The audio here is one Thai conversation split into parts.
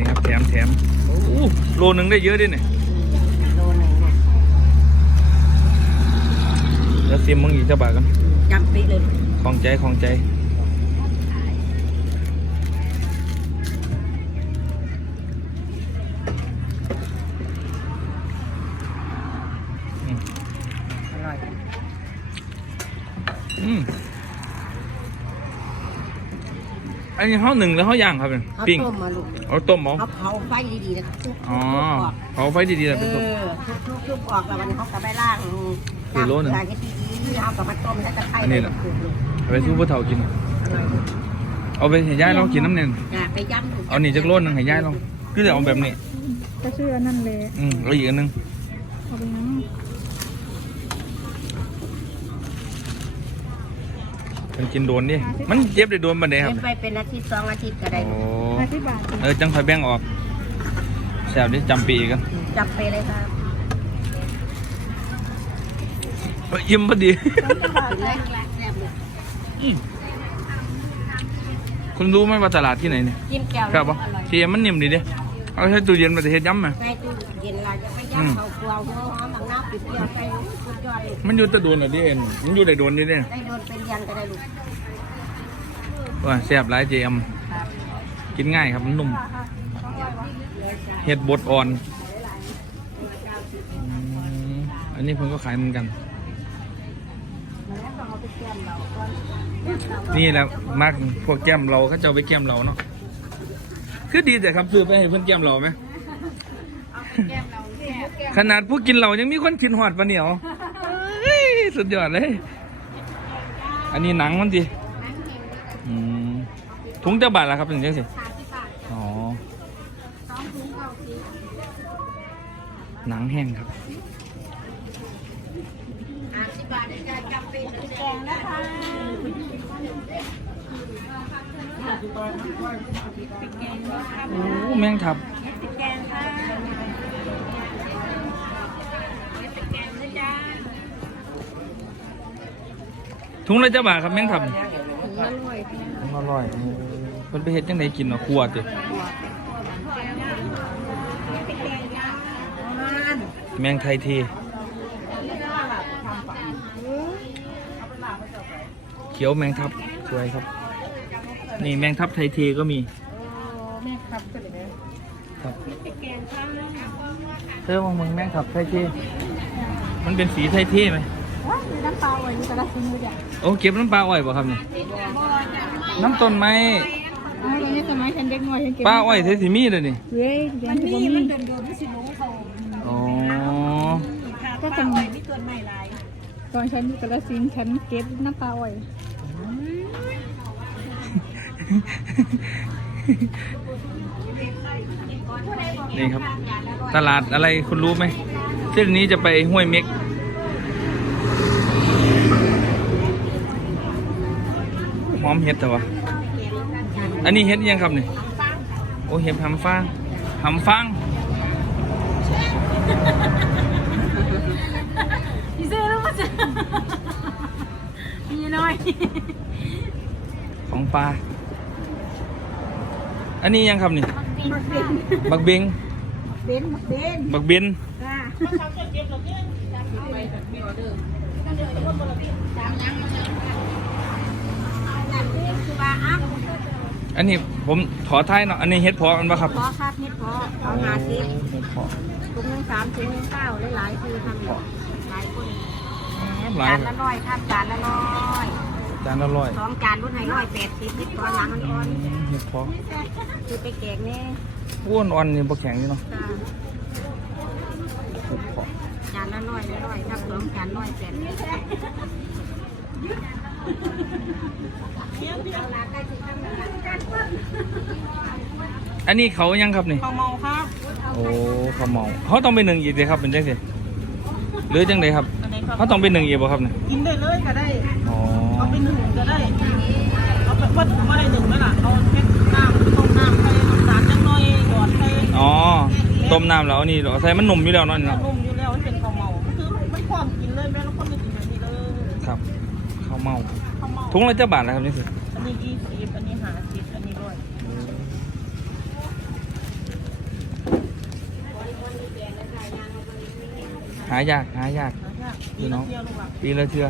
นี่ครับแถมแถมโอ้โหโลนึงได้เยอะด้วยเนี่ยโลหนึ่งเนี่ยแล้วซิมมึงอีกจะบาทกันจำปีเลยของใจของใจอืมอร่อยอืม อันนี้เขาหนึ่งแล้วเขาย่างครับเนี่ยเขาปิ้งต้มมาลูกเอาต้มเหรอเขาเผาไฟดีๆแล้วก็ทุบอ๋อๆออกเผาไฟดีๆแล้วเอเป็นต้ม อทุบๆทุบๆออกแล้ววันนี้เขาก็ไปล่างเดี๋ยวโลหนึ่งน้ำเกลือให้ดีๆเอากลับมาต้มแล้วก็ไข่อันนี้เหรอลูกเอาไปสู้ผู้เฒ่ากินอร่อยเอาไปให้ย่ายเรากินน้ำเน่นอะไปย้ำดูเอานี่จักโลนึงให้ย่ายเราคือจะเอาแบบนี้ ก็ชื่ออันนั่นเลยอืมเอาอีกอันหนึงเอาไปนั่ง มันกินโดนดิมันเจ็บได้โดนบันไดครับ เป็นไปเป็นอาทิตย์สองอาทิตย์ก็ได้โอ้ห้าสิบบาทเออจังคอยแบ่งออกแซวดิจำปีกันจับไปเลยครับเอ้ยยิ้มพอดีกินเลยแซ่บเลยอืมคุณรู้ไหมว่าตลาดที่ไหนเนี่ยจิ้มแก้วครับปะอร่อยเทียมันนิ่มดีเด้เอาใช้ตู้เย็นมาจะเฮ็ดย้ำไหม ใส่ตู้เย็นเราจะไปอืมย่ำเขากลัวหัวหอมหนังน้ำปิดเปรี้ยวใส่ สุดยอดเลยมันอยู่แตะโดนเหรอดิเอ็นมันอยู่ได้โดนดิเด้ได้โดนเป็นยันก็ได้ลูกว่าแซ่บหลายเจมครับกินง่ายครับมันนุ่มเห็ดบดอ่อนอืมอันนี้เพิ่นก็ขายเหมือนกันนี่แหละมากพวกแก้มเราเขาจะเอาไปแก้มเราเนาะคือดีแต่ครับซื้อไปให้เพื่อนแก้มเราไหมขนาดผู้กินเรายังมีคนกินหอดปะเหนียวเฮ้ย สุดยอดเลย อันนี้หนังมันดิอืมถุงจะบาทละครับถึงจังสิอ๋อหนังแห้งครับอะสิบบาทได้จ้ะจับไปแกงนะคะโอ้แมงทับแกงค่ะแกงนะจ๊ะ ถุงละจะบาทครับแมงทับถึงอร่อยอร่อยเพิ่นไปเฮ็ดจังไดกินเนาะครัวติแมงไทยทีเขียวแมงทับสวยครับ นี่แมงทับไทยทีก็มีแม่ครับจะเลยครับเธอมองมึงแมงทับไทยทีมันเป็นสีไทยทีไหม ว้ามีน้ำปลาไว้นี่ก็ได้ซื้อมือเดียวโอ้เก็บน้ำปลาอ้อยบ่ครับนี่น้ำต้นไม้เอาเลยนี่สมัยฉันเด็กน้อยฉันเก็บปลาอ้อยเทสิมีเลยนี่เว้ยเดี๋ยวจะมีอ๋อก็จะมีตอนฉันอยู่กระสินธุ์ฉันเก็บน้ำปลาไว้นี่ครับ ตลาดอะไรคุณรู้ไหมเส้นนี้จะไปห้วยเม็ก หอมเห็ดแต่วะอันนี้เห็ดยังครับนี่โอ้เห็ดหำฟางหำฟางพี่ซื้อแล้วมาจ้ะมีน้อยของปลาอันนี้ยังครับนี่บักเบงเบนเบนบักเบนจ้าคื อว่าอะอันนี้ผมขอท้ายเนาะอันนี้เห็ดเพอมันปะครับพอครับเฮ็ดพอเอาหาสิเห็ดเพาะถุงหนึ่งสามถุงหนึ่งเก้าหลายๆคือทำอยู่หลายคนอ๋อหลายจานละร้อยครับจานละร้อยจานละร้อยสองจานรุ่นให้ร้อยแปดสิบนิดตอนหลังมันอ่อนเห็ดเพาะคือไปแกงแน่อ้วนอ่อนนี่ปลาแข็งนี่เนาะจ้าเห็ดเพาะจานละร้อยละร้อยครับสองจานร้อยแปดสิบ อันนี้เขายังครับนี่ข้าวเมาครับโอ้เขาเมาเขาต้องไปหนึ่งอีกเลยครับเป็นจังสิหรือจังไดครับอันไหนครับเขาต้องไปหนึ่งอีกบ่ครับเนี่ยกินได้เลยก็ได้อ๋อเอาไปหนึ่งก็ได้เอาไปวัดว่าได้หนึ่งไหมล่ะเอาแค่น้ำต้มน้ำใส่น้ำตาลจังหน่อยหยอดใส่อ๋อต้มน้ำแล้วอันนี่เหรอใส่มันหนุ่มอยู่แล้วเนาะนี่เนาะ ทุงละเจ้าบาทนะครับนี่คืออันนี้ยี่สิบอันนี้ห้าสิบอันนี้ร้อยหายากหายากหายพี่น้องปีละเทือ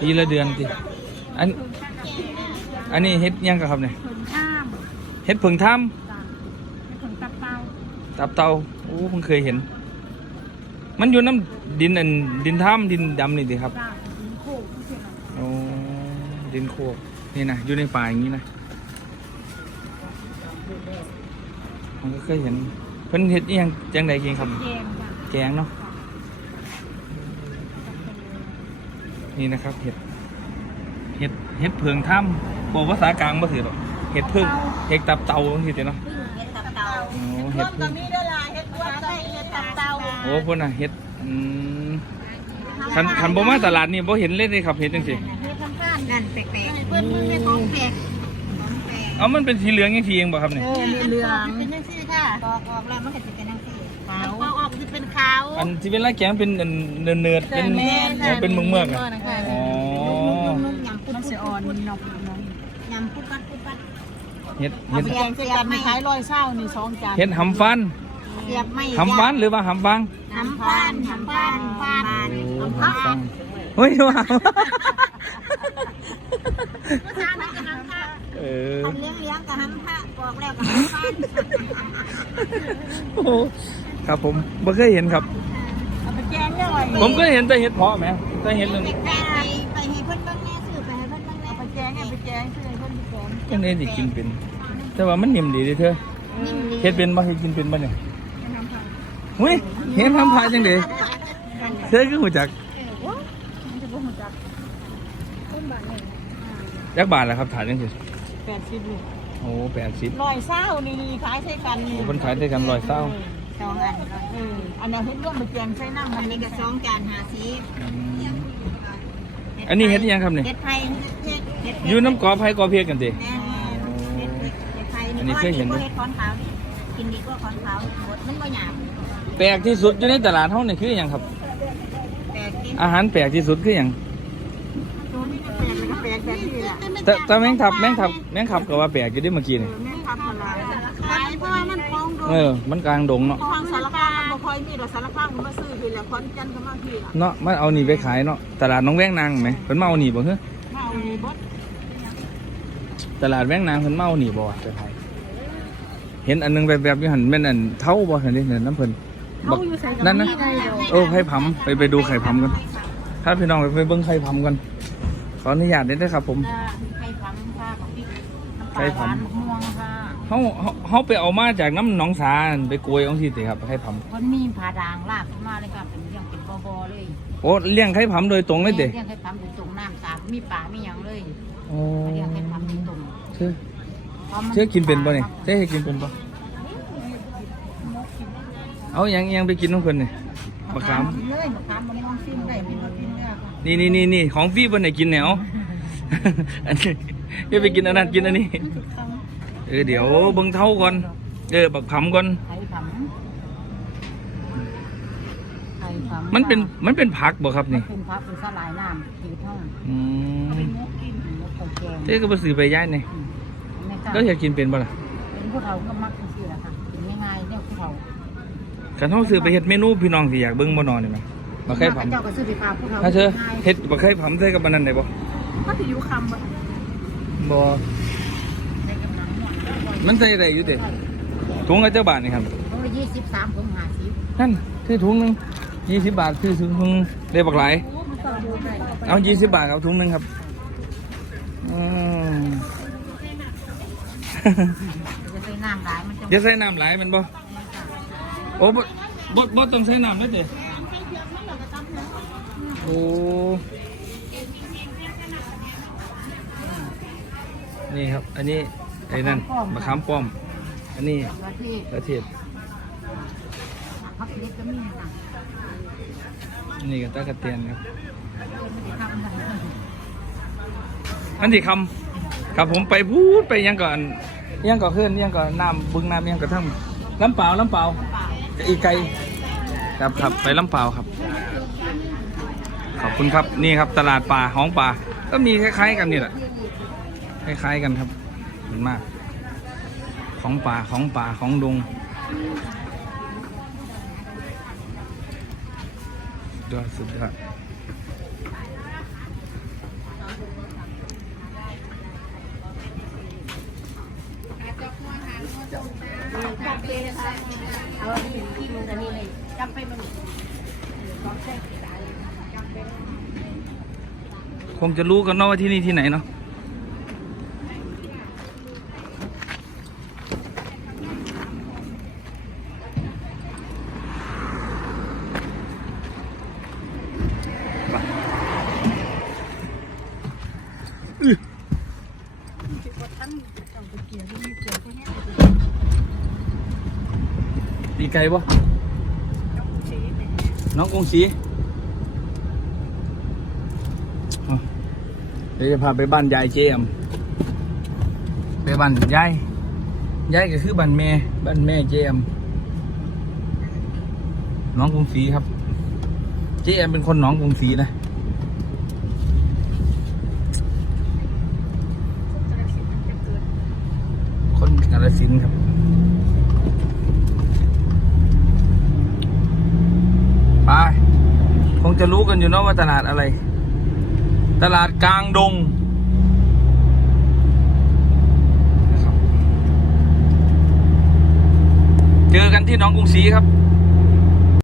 ปีละเดือนจีอัน อันนี้เฮ็ดยังกับครับเนี่ยเฮ็ดผึ่งถ้จ้ะให้ผลตับเตาำตับเตาโอ้เพิ่งเคยเห็น มันอยู่น้ำดินอันดินถ้ำดินดำนี่ติครับ ดินโคกนี่นะอยู่ในป่าอย่างนี้นะมันก็เคยเห็นเพิ่นเฮ็ดอีหยังจังใดกินครับแยมจ้ะแกงเนาะนี่นะครับเห็ดเห็ดเห็ดเพิงถ้ำบอกภาษากลางบ่ถือหรอกเห็ดเพิงเห็ดตับเตาทีเดียวเนาะเห็ดตับเตาโอ้เฮ็เห็ดดก็เพิงมีได้ล่ะเฮ็ดว่าได้เฮ็ดตับเตาโอ้พุ่นน่ะเห็ดอืมคันคันบ่มาตลาดนี่บ่เห็นเลยเลยครับเห็ดจังซี่เฮ็ดทำข้า นนั่นแปลกๆเพิ่นมันเป็นของแปลกของแปลกเอามันเป็นสีเหลืองจังซี่เองบ่ครับเนี่ยเออนี่เหลืองเป็นจังซี่ค่ะปอกออกแล้วมันก็สิเป็นจังซี่ขาวพอออกสิเป็นขาวอันที่เป็นลายแกงเป็นอันเนิร์ดๆเป็นอ๋อเป็นเมืองเมืองๆอะอ๋อนุ่มๆยำปุ้นมันสิอ่อนนอกนอกยำปุ้นปัดปุ้นปัดเห็ดเอาเห็ดไปแกงใส่กันมีขายร้อยเศร้านี่สองจานเห็ดหำฟันเสียบไม่หำฟันหรือว่าหำฟังหำฟันหำฟันฟันโอ้หำฟันหำฟัง เฮ้ยว่าทางนั้นก็หำฟันเออคันเลี้ยงเลี้ยงกับหำพระบอกแล้วกับหำฟันโอ้ครับผมบ่เคยเห็นครับ เอาไปแกงยังไงผมก็เห็นแต่เห็ดเพาะแหมแต่เห็ดนั่นไปไปไปให้เพิ่นเบิ่งแน่ซื้อไปให้เพิ่นเบิ่งแน่เอาไปแกงเอาไปแกงคือให้เพิ่นไปแกงก็เน้นสิกินเป็น แต่ว่ามันนิ่มดีเด้อเธอนิ่มดีเฮ็ดเป็นบ่เฮ็ดกินเป็นบ่เนี่ยหุ้ยเห็นทำพาจังได๋เธอคือฮู้จักมันจะ บ่ฮู้จักต้นบาทนี่จักบาทล่ะครับถาดจังซี่แปดสิบลูกโอ้80ร้อยเศร้านี่นี่ขายใส่กันนี่โอ้เพิ่นขายได้กัน100เซาสองอันเอออันนั้นเฮ็ดร่วมไปแกงใส่น้ำอัมันนนี้ก็สองจาน50อืมอันนี้เฮ็ดอิหยังครับนี่เฮ็ดไทยเฮ็ดเฮ็ดอยู่น้ำกอไผกอเพียกกันติแน่เฮ็ดเฮ็ดเฮ็ดไทยอันนี้เคยเห็นเฮ็ดคอนขาวนี่กินดีกว่าคอนขาวหมดมันบ่หยาบแปลกที่สุดอยู่ในตลาดเฮานี่คือหยังครับแต่กิน อาหารแปลกที่สุดคือหยังตัวนี้ก็แปลกมันก็แปลกแบบนี้ล่ะแต่แต่แมงทับแมงทับแมงทับก็ว่าแปลกอยู่เด้เมื่อกี้นี่แม่ทำอะไรขายเพราะว่ามันคลองโดเออมันกลางดงเนาะทางสารคามมันบ่ค่อยมีหรอกสารคามมันมาซื้อคือแล้วคอนจันทร์ก็มาพี่ล่ะเนาะมันเอานี่ไปขายเนาะตลาดน้องแวงนางไหมเพิ่นมาเอานี่บ่ฮะมาเอานี่บดตลาดแวงนางเพิ่นมาเอานี่บ่วะไปขายเห็นอันหนึงแบบๆอยู่หั่นแม่นอันเท่าบ่หั่นนี่นั่นน้ำเพิ่น บักนั่นนะเออไข่ผำไปไปดูไข่ผำกันถ้าพี่น้องไปไปเบิ่งไข่ผำกันขออนุญาตได้เด้อครับ ผมไข่ผำค่ะของพี่ไข่ผำน้ำปลาหวานม่วงค่ะเฮาเฮาเฮาไปเอามาจากน้ำหนองสาอั่นไปโกยเอาที่ติครับไข่ผำมันมีผาด่างลากขึ้นมาเลยค่ะเป็นเรื่องเป็นบอๆเลยโอ้เลี้ยงไข่ผำโดยตรงเลยติเรื่องไข่ผำอยู่ตรงน้ำสาบมีป่ามีหยังเลยโอ้เรื่องไข่ผำอยู่ตรงเชื่อเชื่อกินเป็นบ่นี่เชื่อให้กินเป็นบ่ เอาหยังหยังไปกินน้องเพิ่นนี่มะขามเลยมะขามมันต้องซิมได้เป็นกินเนื้อค่ะนี่นี่นี่นี่ของฟรีบนไหนกินแนวอันนี้อย่าไปกินอันนั้นกินอันนี้ เออเดี๋ยวเบิ่งเท่าก่อน เออบักผำก่อนไข่ผำไข่ผำมันเป็นมันเป็นผักบ่ครับมันนี่เป็นพับเป็นสลายน้ำจืดเท่านั้นอืมเป็นมุกกินมุกแกงเจ๊ก็บ่ซื้อไปย้ายนี่ไม่กล้าแล้วอยากกินเป็นบ่ล่ะเป็นผู้เฒ่าก็มักสิแหละค่ะกินง่ายๆเนี่ยผู้เฒ่า คันเฮาซื้อไปเฮ็ดเมนูพี่น้องสิอยากเบิ่งบ่นอนนี่แหมบ่เคยผำเจ้าก็ซื้อไปฝากผู้เฒ่าถ้าเธอเฮ็ดบ่เคยผำใส่กับอันนั้นได้บ่ก็สิอยู่คำบ่บ่ได้กำลังม่วนมันใส่ได้อยู่เด้ถุงละเจ้าบาทนี่ครับเพราะว่ายี่สิบสามผมหาสิบนั่นคือถุงหนึง20บาทคือถุงหนึงได้บักหลายมันต้องดูได้เอา20บาทครับถุงหนึงครับอืม จะใส่น้ำหลายมันจะ อย่าใส่น้ำหลายแมันบ่ โอ้บ่บ่บ่ต้องใส่น้ำเลยเด้โอ้นี่ครับ อันนี้ไอ้นั่นมะขามป้อม อันนี้ประเทศกระเทศพักเล็กก็มีค่ะอันนี้ก็ตะกะเตียนครับไม่ได้ทำอะไรอันที่คำครับผมไปพูดไปยังก่อนยังก่อนขึ้นยังก่อนน้ำบึงน้ำยังกระทั่งลำเปล่าลำเปล่า อีกไกลครับครับไปลำเปล่าครับ ขอบคุณครับนี่ครับตลาดป่าห้องป่าก็มีคล้าย ๆ กันนี่แหละคล้าย ๆ กันครับเหมือนมาก ของป่าของป่าของดงดอสุดยอด จำเป็นนะคะเอาอันนี้ที่มันอันนี้เลยจำเป็นมันสองจำเป็นคงจะรู้กันเนาะว่าที่นี่ที่ไหนเนาะไปอื้อดี ไกลปะน้องกงศรีเดี๋ยวจะพาไปบ้านยายเจมไปบ้านยายยายก็คือบ้านแม่บ้านแม่เจมน้องกงศรีครับ เจมเป็นคนน้องกงศรีนะคนกาฬสินครับ ไป คงจะ รู้กันอยู่เนาะว่าตลาดอะไร ตลาดกลางดงเจอกันที่หน้องกรุงศรีครับ